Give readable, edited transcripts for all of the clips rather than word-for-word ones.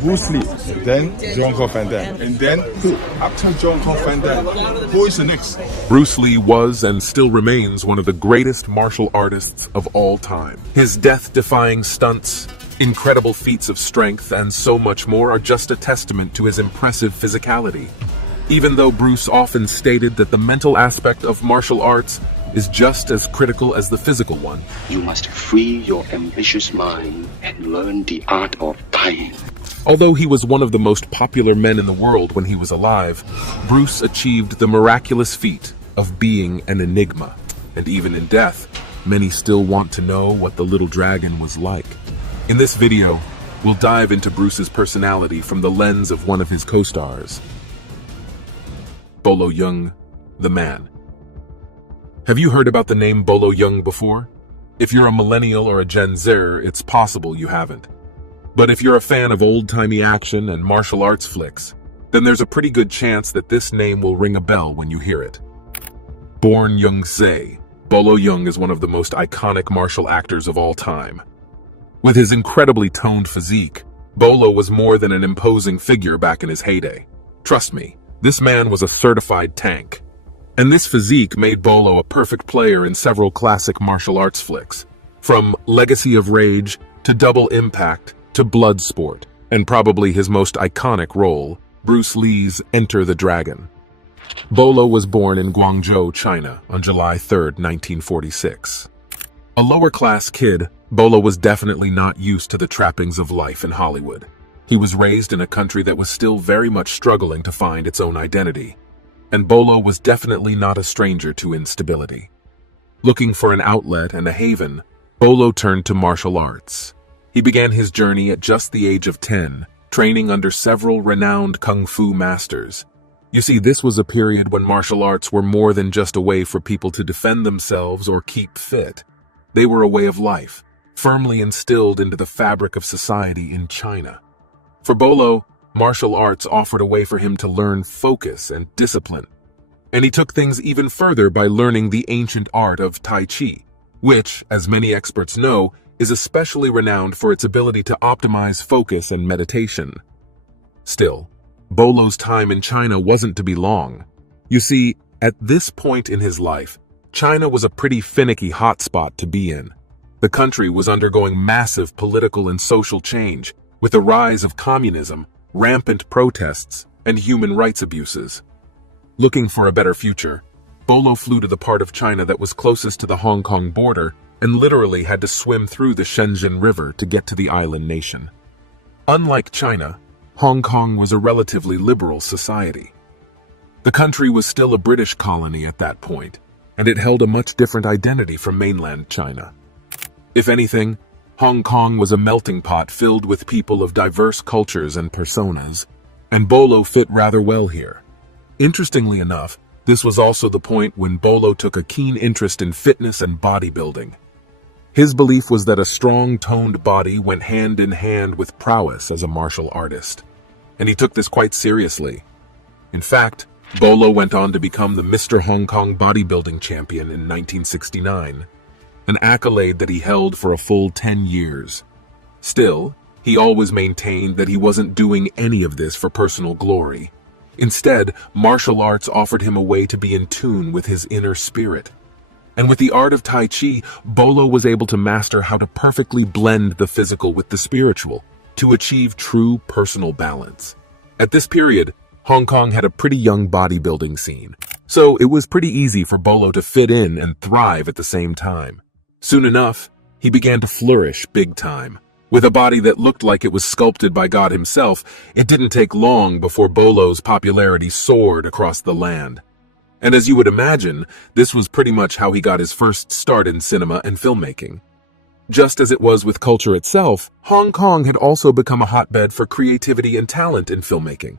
Bruce Lee, then Jeong4 Van Damme, and then after Jeong4 Van Damme, who is the next? Bruce Lee was and still remains one of the greatest martial artists of all time. His death-defying stunts, incredible feats of strength, and so much more are just a testament to his impressive physicality. Even though Bruce often stated that the mental aspect of martial arts is just as critical as the physical one. You must free your ambitious mind and learn the art of dying. Although he was one of the most popular men in the world when he was alive, Bruce achieved the miraculous feat of being an enigma. And even in death, many still want to know what the little dragon was like. In this video, we'll dive into Bruce's personality from the lens of one of his co-stars, Bolo Yeung, the man. Have you heard about the name Bolo Yeung before? If you're a millennial or a Gen Zer, it's possible you haven't. But if you're a fan of old-timey action and martial arts flicks, then there's a pretty good chance that this name will ring a bell when you hear it. Born Yeung Sze, Bolo Yeung is one of the most iconic martial actors of all time. With his incredibly toned physique, Bolo was more than an imposing figure back in his heyday. Trust me, this man was a certified tank. And this physique made Bolo a perfect player in several classic martial arts flicks, from Legacy of Rage to Double Impact to Bloodsport, and probably his most iconic role, Bruce Lee's Enter the Dragon. Bolo was born in Guangzhou, China, on July 3, 1946. A lower-class kid, Bolo was definitely not used to the trappings of life in Hollywood. He was raised in a country that was still very much struggling to find its own identity. And Bolo was definitely not a stranger to instability. Looking for an outlet and a haven, Bolo turned to martial arts. He began his journey at just the age of 10, training under several renowned kung fu masters. You see, this was a period when martial arts were more than just a way for people to defend themselves or keep fit. They were a way of life, firmly instilled into the fabric of society in China. For Bolo, martial arts offered a way for him to learn focus and discipline. And he took things even further by learning the ancient art of Tai Chi, which, as many experts know, is especially renowned for its ability to optimize focus and meditation. Still, Bolo's time in China wasn't to be long. You see, at this point in his life, China was a pretty finicky hotspot to be in. The country was undergoing massive political and social change, with the rise of communism, rampant protests, and human rights abuses. Looking for a better future, Bolo flew to the part of China that was closest to the Hong Kong border and literally had to swim through the Shenzhen River to get to the island nation. Unlike China, Hong Kong was a relatively liberal society. The country was still a British colony at that point, and it held a much different identity from mainland China. If anything, Hong Kong was a melting pot filled with people of diverse cultures and personas, and Bolo fit rather well here. Interestingly enough, this was also the point when Bolo took a keen interest in fitness and bodybuilding. His belief was that a strong, toned body went hand in hand with prowess as a martial artist, and he took this quite seriously. In fact, Bolo went on to become the Mr. Hong Kong bodybuilding champion in 1969. An accolade that he held for a full 10 years. Still, he always maintained that he wasn't doing any of this for personal glory. Instead, martial arts offered him a way to be in tune with his inner spirit. And with the art of Tai Chi, Bolo was able to master how to perfectly blend the physical with the spiritual, to achieve true personal balance. At this period, Hong Kong had a pretty young bodybuilding scene, so it was pretty easy for Bolo to fit in and thrive at the same time. Soon enough, he began to flourish big time. With a body that looked like it was sculpted by God himself, it didn't take long before Bolo's popularity soared across the land. And as you would imagine, this was pretty much how he got his first start in cinema and filmmaking. Just as it was with culture itself, Hong Kong had also become a hotbed for creativity and talent in filmmaking.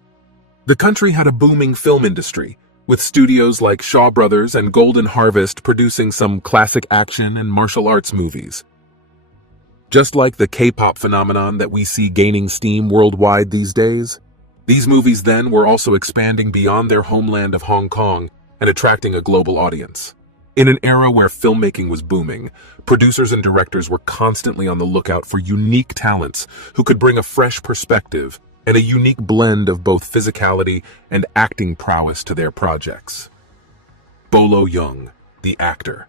The country had a booming film industry, with studios like Shaw Brothers and Golden Harvest producing some classic action and martial arts movies. Just like the K-pop phenomenon that we see gaining steam worldwide these days, these movies then were also expanding beyond their homeland of Hong Kong and attracting a global audience. In an era where filmmaking was booming, producers and directors were constantly on the lookout for unique talents who could bring a fresh perspective and a unique blend of both physicality and acting prowess to their projects. Bolo Yeung, the actor.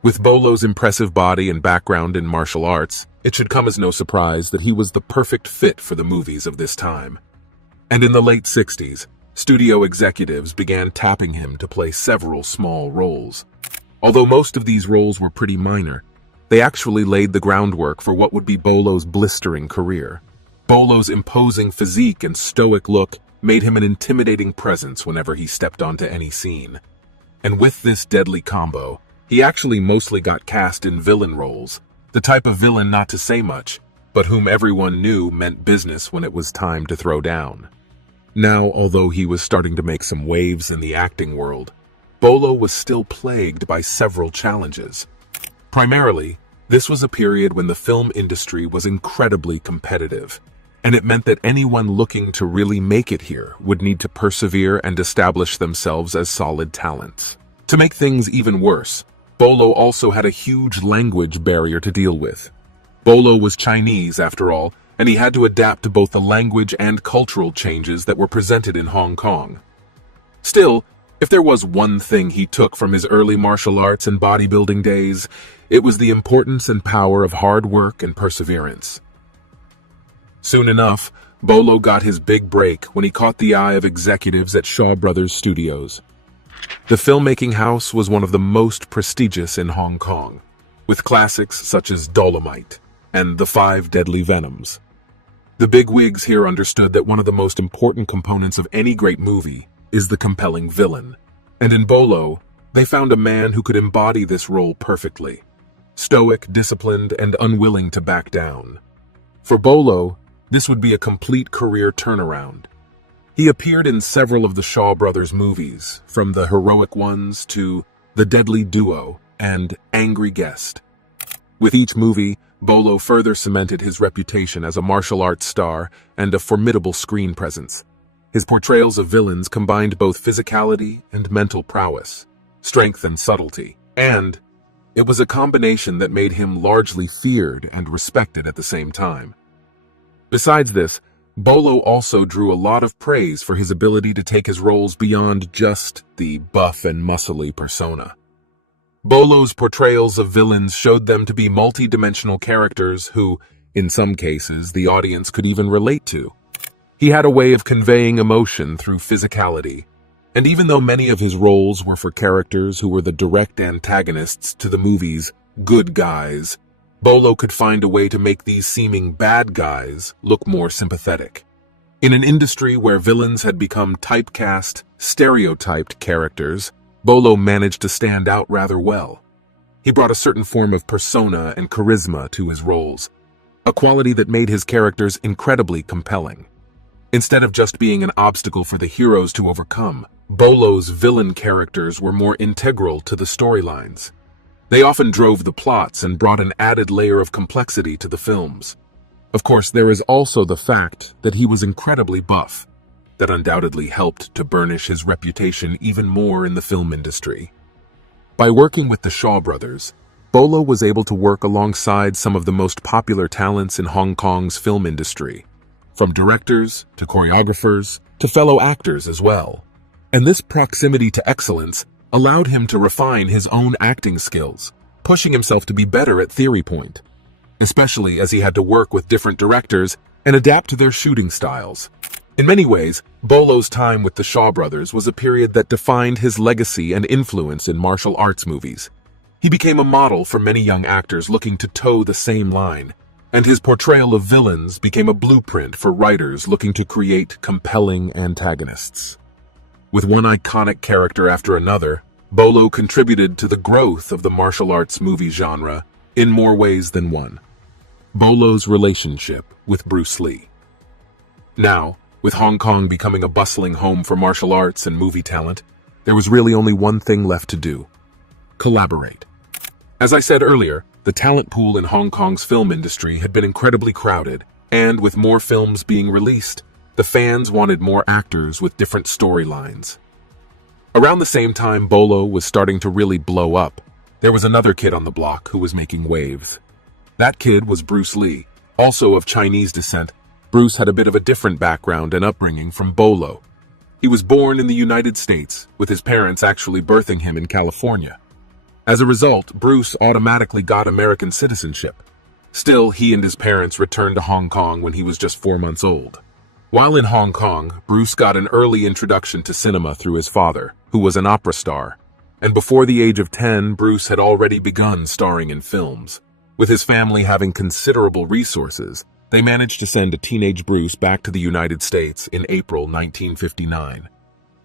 With Bolo's impressive body and background in martial arts, it should come as no surprise that he was the perfect fit for the movies of this time. And in the late 60s, studio executives began tapping him to play several small roles. Although most of these roles were pretty minor, they actually laid the groundwork for what would be Bolo's blistering career. Bolo's imposing physique and stoic look made him an intimidating presence whenever he stepped onto any scene. And with this deadly combo, he actually mostly got cast in villain roles, the type of villain not to say much, but whom everyone knew meant business when it was time to throw down. Now, although he was starting to make some waves in the acting world, Bolo was still plagued by several challenges. Primarily, this was a period when the film industry was incredibly competitive, and it meant that anyone looking to really make it here would need to persevere and establish themselves as solid talents. To make things even worse, Bolo also had a huge language barrier to deal with. Bolo was Chinese, after all, and he had to adapt to both the language and cultural changes that were presented in Hong Kong. Still, if there was one thing he took from his early martial arts and bodybuilding days, it was the importance and power of hard work and perseverance. Soon enough, Bolo got his big break when he caught the eye of executives at Shaw Brothers Studios. The filmmaking house was one of the most prestigious in Hong Kong, with classics such as Dolomite and The Five Deadly Venoms. The bigwigs here understood that one of the most important components of any great movie is the compelling villain, and in Bolo, they found a man who could embody this role perfectly. Stoic, disciplined, and unwilling to back down. For Bolo, this would be a complete career turnaround. He appeared in several of the Shaw Brothers movies, from The Heroic Ones to The Deadly Duo and Angry Guest. With each movie, Bolo further cemented his reputation as a martial arts star and a formidable screen presence. His portrayals of villains combined both physicality and mental prowess, strength and subtlety, and it was a combination that made him largely feared and respected at the same time. Besides this, Bolo also drew a lot of praise for his ability to take his roles beyond just the buff and muscly persona. Bolo's portrayals of villains showed them to be multi-dimensional characters who, in some cases, the audience could even relate to. He had a way of conveying emotion through physicality, and even though many of his roles were for characters who were the direct antagonists to the movie's good guys, Bolo could find a way to make these seeming bad guys look more sympathetic. In an industry where villains had become typecast, stereotyped characters, Bolo managed to stand out rather well. He brought a certain form of persona and charisma to his roles, a quality that made his characters incredibly compelling. Instead of just being an obstacle for the heroes to overcome, Bolo's villain characters were more integral to the storylines. They often drove the plots and brought an added layer of complexity to the films. Of course, there is also the fact that he was incredibly buff. That undoubtedly helped to burnish his reputation even more in the film industry. By working with the Shaw Brothers, Bolo was able to work alongside some of the most popular talents in Hong Kong's film industry, from directors to choreographers to fellow actors as well. And this proximity to excellence allowed him to refine his own acting skills, pushing himself to be better at theory point, especially as he had to work with different directors and adapt to their shooting styles. In many ways, Bolo's time with the Shaw Brothers was a period that defined his legacy and influence in martial arts movies. He became a model for many young actors looking to toe the same line, and his portrayal of villains became a blueprint for writers looking to create compelling antagonists. With one iconic character after another, Bolo contributed to the growth of the martial arts movie genre in more ways than one. Bolo's relationship with Bruce Lee. Now, with Hong Kong becoming a bustling home for martial arts and movie talent, there was really only one thing left to do: collaborate. As I said earlier, the talent pool in Hong Kong's film industry had been incredibly crowded, and with more films being released, the fans wanted more actors with different storylines. Around the same time Bolo was starting to really blow up, there was another kid on the block who was making waves. That kid was Bruce Lee, also of Chinese descent, Bruce had a bit of a different background and upbringing from Bolo. He was born in the United States, with his parents actually birthing him in California. As a result, Bruce automatically got American citizenship. Still, he and his parents returned to Hong Kong when he was just 4 months old. While in Hong Kong, Bruce got an early introduction to cinema through his father, who was an opera star. And before the age of 10, Bruce had already begun starring in films. With his family having considerable resources, they managed to send a teenage Bruce back to the United States in April 1959.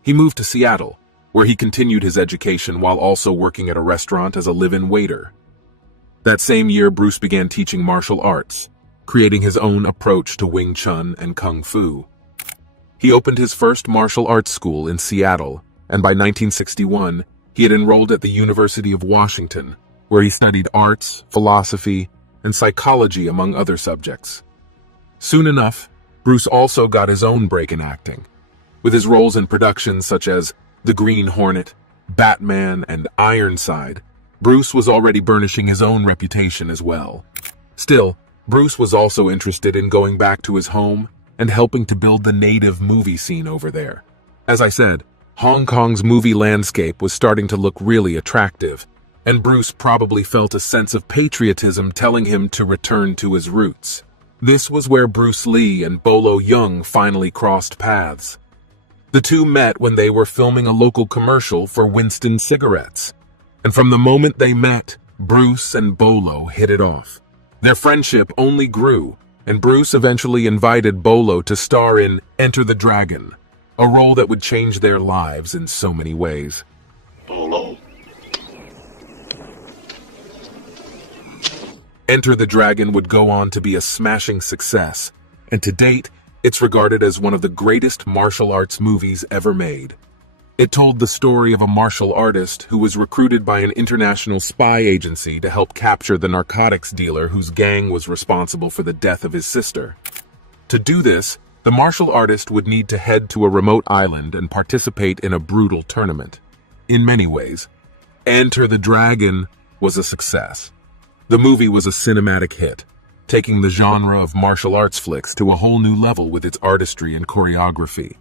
He moved to Seattle, where he continued his education while also working at a restaurant as a live-in waiter. That same year, Bruce began teaching martial arts, creating his own approach to Wing Chun and Kung Fu. He opened his first martial arts school in Seattle, and by 1961, he had enrolled at the University of Washington, where he studied arts, philosophy, and psychology among other subjects. Soon enough, Bruce also got his own break in acting, with his roles in productions such as The Green Hornet, Batman, and Ironside. Bruce was already burnishing his own reputation as well. Still, Bruce was also interested in going back to his home and helping to build the native movie scene over there. As I said, Hong Kong's movie landscape was starting to look really attractive, and Bruce probably felt a sense of patriotism telling him to return to his roots. This was where Bruce Lee and Bolo Yeung finally crossed paths. The two met when they were filming a local commercial for Winston cigarettes. And from the moment they met, Bruce and Bolo hit it off. Their friendship only grew, and Bruce eventually invited Bolo to star in Enter the Dragon, a role that would change their lives in so many ways. Bolo. Enter the Dragon would go on to be a smashing success, and to date, it's regarded as one of the greatest martial arts movies ever made. It told the story of a martial artist who was recruited by an international spy agency to help capture the narcotics dealer whose gang was responsible for the death of his sister. To do this, the martial artist would need to head to a remote island and participate in a brutal tournament. In many ways, Enter the Dragon was a success. The movie was a cinematic hit, taking the genre of martial arts flicks to a whole new level with its artistry and choreography.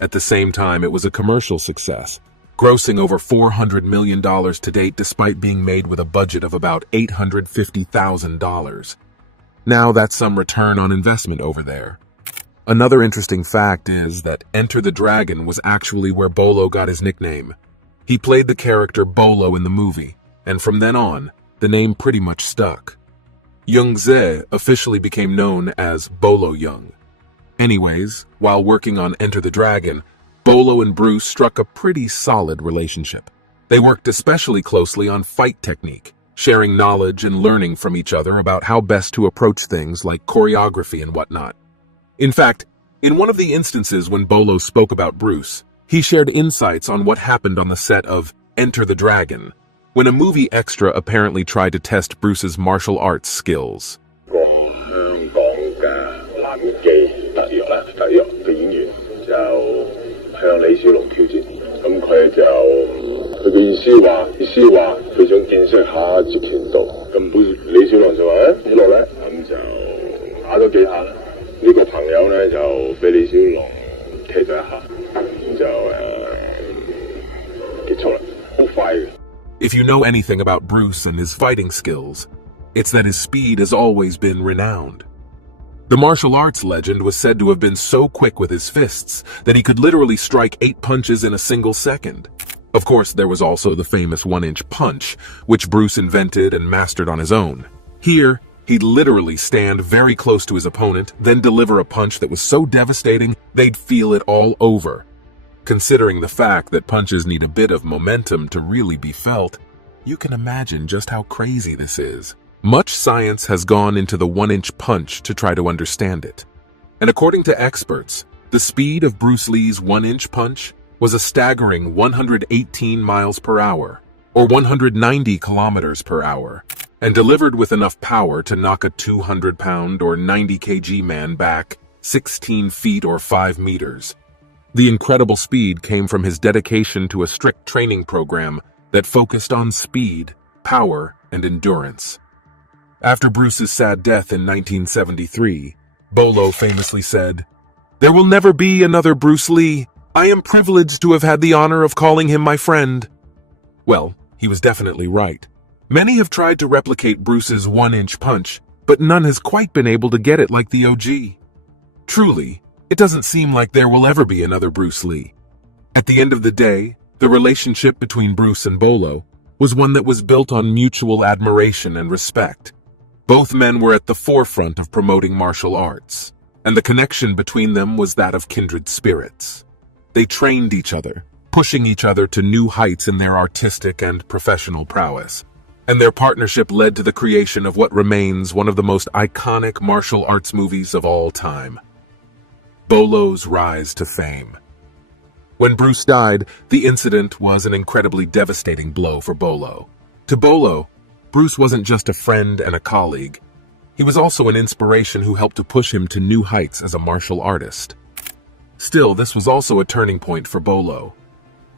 At the same time, it was a commercial success, grossing over $400 million to date despite being made with a budget of about $850,000. Now that's some return on investment over there. Another interesting fact is that Enter the Dragon was actually where Bolo got his nickname. He played the character Bolo in the movie, and from then on, the name pretty much stuck. Yeung Sze officially became known as Bolo Yeung. Anyways, while working on Enter the Dragon, Bolo and Bruce struck a pretty solid relationship. They worked especially closely on fight technique, sharing knowledge and learning from each other about how best to approach things like choreography and whatnot. In fact, in one of the instances when Bolo spoke about Bruce, he shared insights on what happened on the set of Enter the Dragon, when a movie extra apparently tried to test Bruce's martial arts skills. If you know anything about Bruce and his fighting skills, it's that his speed has always been renowned. The martial arts legend was said to have been so quick with his fists that he could literally strike 8 punches in a single second. Of course, there was also the famous 1-inch punch, which Bruce invented and mastered on his own. Here, he'd literally stand very close to his opponent, then deliver a punch that was so devastating they'd feel it all over. Considering the fact that punches need a bit of momentum to really be felt, you can imagine just how crazy this is. Much science has gone into the 1-inch punch to try to understand it. And according to experts, the speed of Bruce Lee's 1-inch punch was a staggering 118 miles per hour, or 190 kilometers per hour, and delivered with enough power to knock a 200-pound or 90 kg man back 16 feet or 5 meters. The incredible speed came from his dedication to a strict training program that focused on speed, power, and endurance. After Bruce's sad death in 1973, Bolo famously said, "There will never be another Bruce Lee. I am privileged to have had the honor of calling him my friend." Well, he was definitely right. Many have tried to replicate Bruce's one-inch punch, but none has quite been able to get it like the OG. Truly, it doesn't seem like there will ever be another Bruce Lee. At the end of the day, the relationship between Bruce and Bolo was one that was built on mutual admiration and respect. Both men were at the forefront of promoting martial arts, and the connection between them was that of kindred spirits. They trained each other, pushing each other to new heights in their artistic and professional prowess, and their partnership led to the creation of what remains one of the most iconic martial arts movies of all time. Bolo's rise to fame. When Bruce died, the incident was an incredibly devastating blow for Bolo. To Bolo, Bruce wasn't just a friend and a colleague. He was also an inspiration who helped to push him to new heights as a martial artist. Still, this was also a turning point for Bolo.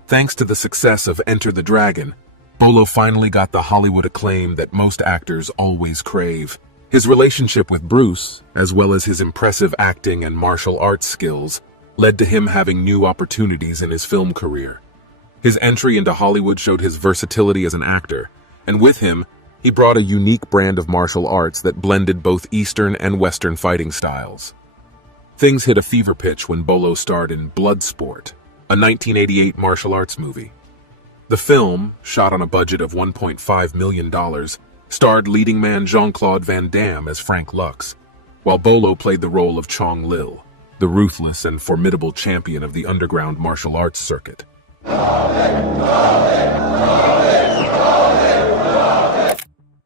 Thanks to the success of Enter the Dragon, Bolo finally got the Hollywood acclaim that most actors always crave. His relationship with Bruce, as well as his impressive acting and martial arts skills, led to him having new opportunities in his film career. His entry into Hollywood showed his versatility as an actor, and with him, he brought a unique brand of martial arts that blended both Eastern and Western fighting styles. Things hit a fever pitch when Bolo starred in Bloodsport, a 1988 martial arts movie. The film, shot on a budget of $1.5 million, starred leading man Jean-Claude Van Damme as Frank Lux, while Bolo played the role of Chong Lil, the ruthless and formidable champion of the underground martial arts circuit.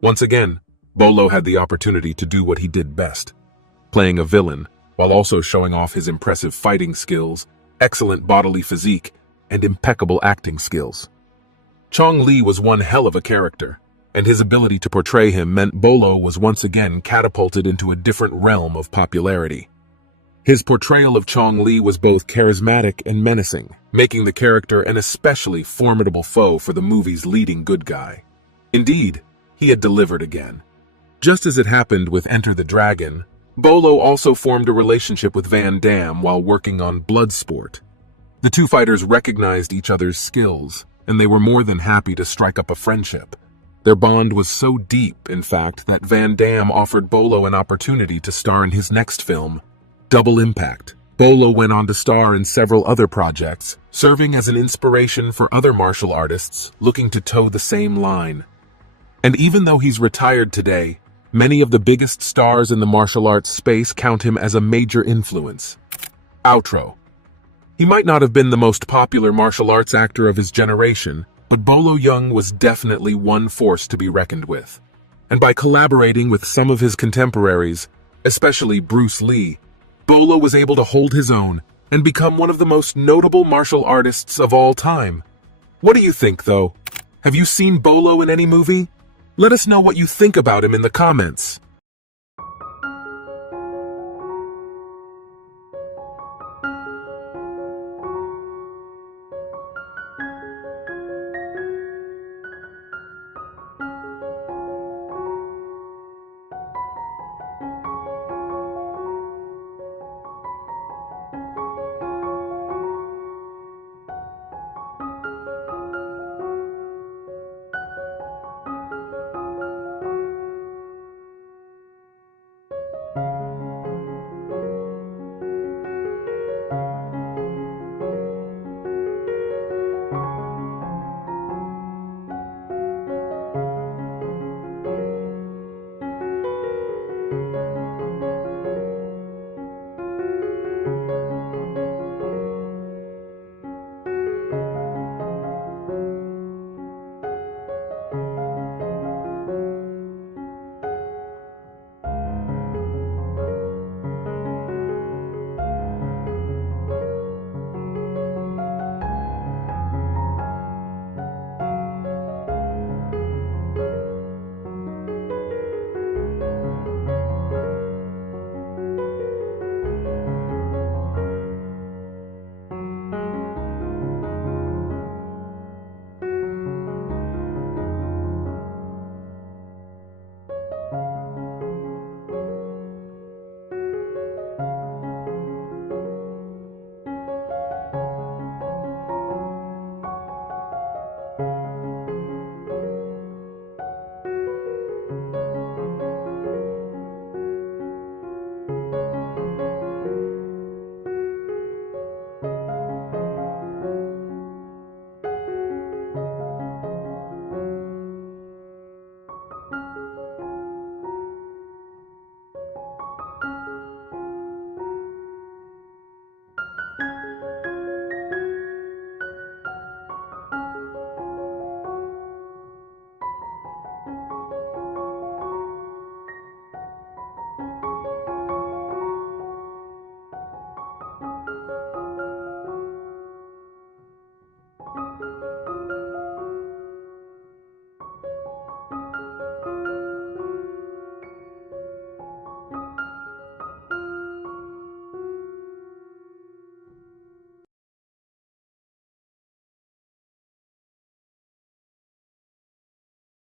Once again, Bolo had the opportunity to do what he did best, playing a villain while also showing off his impressive fighting skills, excellent bodily physique, and impeccable acting skills. Chong Li was one hell of a character, and his ability to portray him meant Bolo was once again catapulted into a different realm of popularity. His portrayal of Chong Li was both charismatic and menacing, making the character an especially formidable foe for the movie's leading good guy. Indeed, he had delivered again. Just as it happened with Enter the Dragon, Bolo also formed a relationship with Van Damme while working on Bloodsport. The two fighters recognized each other's skills, and they were more than happy to strike up a friendship. Their bond was so deep, in fact, that Van Damme offered Bolo an opportunity to star in his next film, Double Impact. Bolo went on to star in several other projects, serving as an inspiration for other martial artists looking to toe the same line. And even though he's retired today, many of the biggest stars in the martial arts space count him as a major influence. Outro. He might not have been the most popular martial arts actor of his generation, but Bolo Yeung was definitely one force to be reckoned with. And by collaborating with some of his contemporaries, especially Bruce Lee, Bolo was able to hold his own and become one of the most notable martial artists of all time. What do you think, though? Have you seen Bolo in any movie? Let us know what you think about him in the comments.